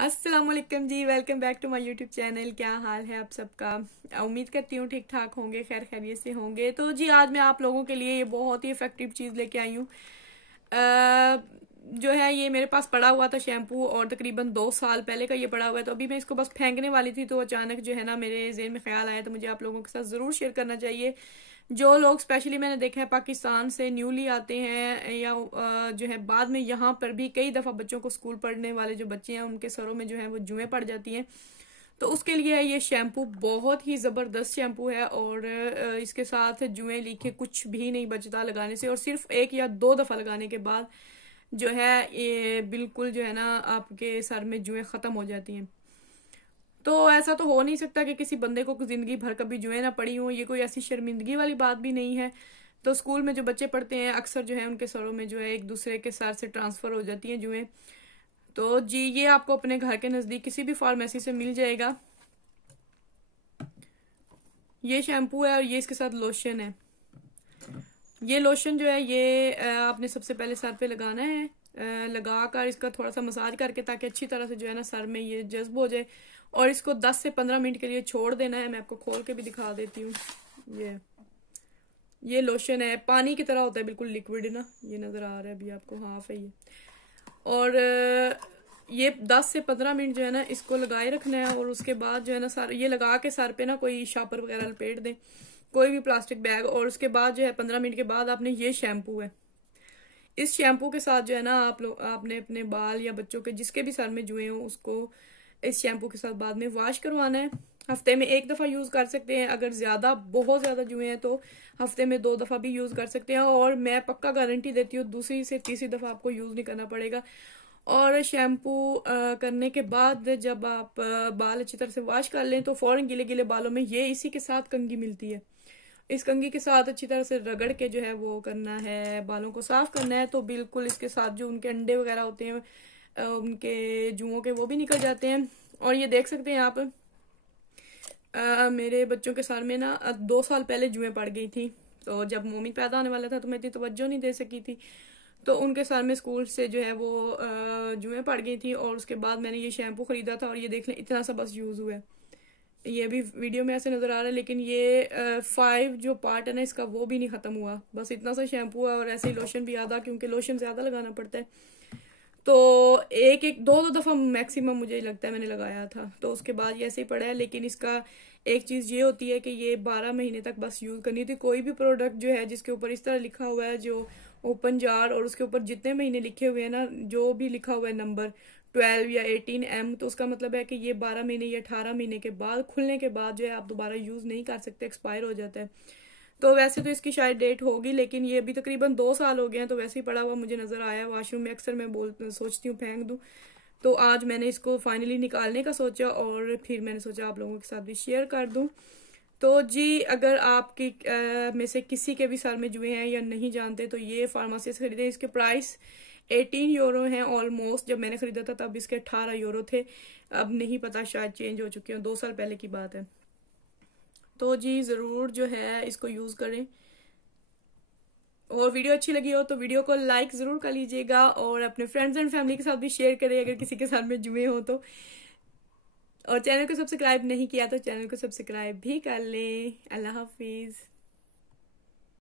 अस्सलाम वालेकुम जी, welcome back to my YouTube channel. क्या हाल है आप सबका? उम्मीद करती हूँ ठीक ठाक होंगे, खैर खैरियत से होंगे। तो जी आज मैं आप लोगों के लिए ये बहुत ही इफेक्टिव चीज़ लेके आई हूँ। जो है ये मेरे पास पड़ा हुआ था शैम्पू, और तकरीबन 2 साल पहले का ये पड़ा हुआ है। तो अभी मैं इसको बस फेंकने वाली थी, तो अचानक जो है ना मेरे ज़हन में ख्याल आया, तो मुझे आप लोगों के साथ ज़रूर शेयर करना चाहिए। जो लोग स्पेशली मैंने देखा है पाकिस्तान से न्यूली आते हैं, या जो है बाद में यहाँ पर भी कई दफ़ा बच्चों को स्कूल पढ़ने वाले जो बच्चे हैं उनके सरों में जो है वो जुएं पड़ जाती हैं। तो उसके लिए ये शैम्पू बहुत ही ज़बरदस्त शैम्पू है, और इसके साथ जुएं लीके कुछ भी नहीं बचता लगाने से, और सिर्फ 1 या 2 दफ़ा लगाने के बाद जो है ये बिल्कुल जो है ना आपके सर में जुएं ख़त्म हो जाती हैं। तो ऐसा तो हो नहीं सकता कि किसी बंदे को जिंदगी भर कभी जुएं ना पड़ी हो, ये कोई ऐसी शर्मिंदगी वाली बात भी नहीं है। तो स्कूल में जो बच्चे पढ़ते हैं अक्सर जो है उनके सरों में जो है एक दूसरे के सर से ट्रांसफर हो जाती हैं जुएं। तो जी ये आपको अपने घर के नज़दीक किसी भी फार्मेसी से मिल जाएगा। ये शैम्पू है और ये इसके साथ लोशन है। ये लोशन जो है ये आपने सबसे पहले सर पे लगाना है, लगा कर इसका थोड़ा सा मसाज करके, ताकि अच्छी तरह से जो है ना सर में ये जज्ब हो जाए, और इसको 10 से 15 मिनट के लिए छोड़ देना है। मैं आपको खोल के भी दिखा देती हूँ। ये लोशन है, पानी की तरह होता है, बिल्कुल लिक्विड ना, ये नजर आ रहा है अभी आपको, हाफ है ये। और ये 10 से 15 मिनट जो है ना इसको लगाए रखना है, और उसके बाद जो है ना सर ये लगा के सर पे ना कोई शापर वगैरह लपेट दें, कोई भी प्लास्टिक बैग। और उसके बाद जो है 15 मिनट के बाद आपने ये शैम्पू है, इस शैम्पू के साथ जो है ना आपने अपने बाल या बच्चों के जिसके भी सर में जुए हो उसको इस शैम्पू के साथ बाद में वॉश करवाना है। हफ्ते में 1 दफ़ा यूज कर सकते हैं, अगर ज्यादा बहुत ज्यादा जुए हैं तो हफ्ते में 2 दफ़ा भी यूज कर सकते हैं, और मैं पक्का गारंटी देती हूँ दूसरी से तीसरी दफा आपको यूज नहीं करना पड़ेगा। और शैम्पू करने के बाद जब आप बाल अच्छी तरह से वॉश कर लें तो फौरन गीले गीले बालों में ये इसी के साथ कंघी मिलती है, इस कंघी के साथ अच्छी तरह से रगड़ के जो है वो करना है, बालों को साफ करना है। तो बिल्कुल इसके साथ जो उनके अंडे वगैरह होते हैं उनके जुओं के वो भी निकल जाते हैं। और ये देख सकते हैं आप, मेरे बच्चों के सर में ना 2 साल पहले जुएं पड़ गई थी। तो जब मोमी पैदा होने वाला था तो मैं इतनी तवज्जो नहीं दे सकी थी, तो उनके सर में स्कूल से जो है वो जुएं पड़ गई थी। और उसके बाद मैंने ये शैम्पू खरीदा था, और ये देख लें इतना सा बस यूज हुआ है। ये भी वीडियो में ऐसे नजर आ रहा है, लेकिन ये 5 जो पार्ट है ना इसका वो भी नहीं खत्म हुआ, बस इतना सा शैम्पू है। और ऐसे ही लोशन भी आधा, क्योंकि लोशन ज्यादा लगाना पड़ता है। तो एक एक दो दो दफा मैक्सिमम मुझे लगता है मैंने लगाया था, तो उसके बाद ये ऐसे ही पड़ा है। लेकिन इसका एक चीज ये होती है कि ये 12 महीने तक बस यूज करनी थी। कोई भी प्रोडक्ट जो है जिसके ऊपर इस तरह लिखा हुआ है, जो ओपन जार, और उसके ऊपर जितने महीने लिखे हुए हैं ना, जो भी लिखा हुआ है नंबर 12 या 18M, तो उसका मतलब है कि ये 12 महीने या 18 महीने के बाद खुलने के बाद जो है आप दोबारा यूज नहीं कर सकते, एक्सपायर हो जाता है। तो वैसे तो इसकी शायद डेट होगी, लेकिन ये अभी तकरीबन 2 साल हो गए हैं, तो वैसे ही पड़ा हुआ मुझे नजर आया वॉशरूम में। अक्सर मैं सोचती हूँ फेंक दूं, तो आज मैंने इसको फाइनली निकालने का सोचा, और फिर मैंने सोचा आप लोगों के साथ भी शेयर कर दूं। तो जी अगर आपकी में से किसी के भी सर में जुए हैं या नहीं जानते, तो ये फार्मेसी से खरीदे। इसके प्राइस 18 यूरो हैं ऑलमोस्ट। जब मैंने खरीदा था तब इसके 18 यूरो थे, अब नहीं पता, शायद चेंज हो चुके हैं, 2 साल पहले की बात है। तो जी जरूर जो है इसको यूज करें, और वीडियो अच्छी लगी हो तो वीडियो को लाइक जरूर कर लीजिएगा, और अपने फ्रेंड्स एंड फैमिली के साथ भी शेयर करें अगर किसी के साथ में जुए हो तो। और चैनल को सब्सक्राइब नहीं किया तो चैनल को सब्सक्राइब भी कर लें। अल्लाह हाफिज।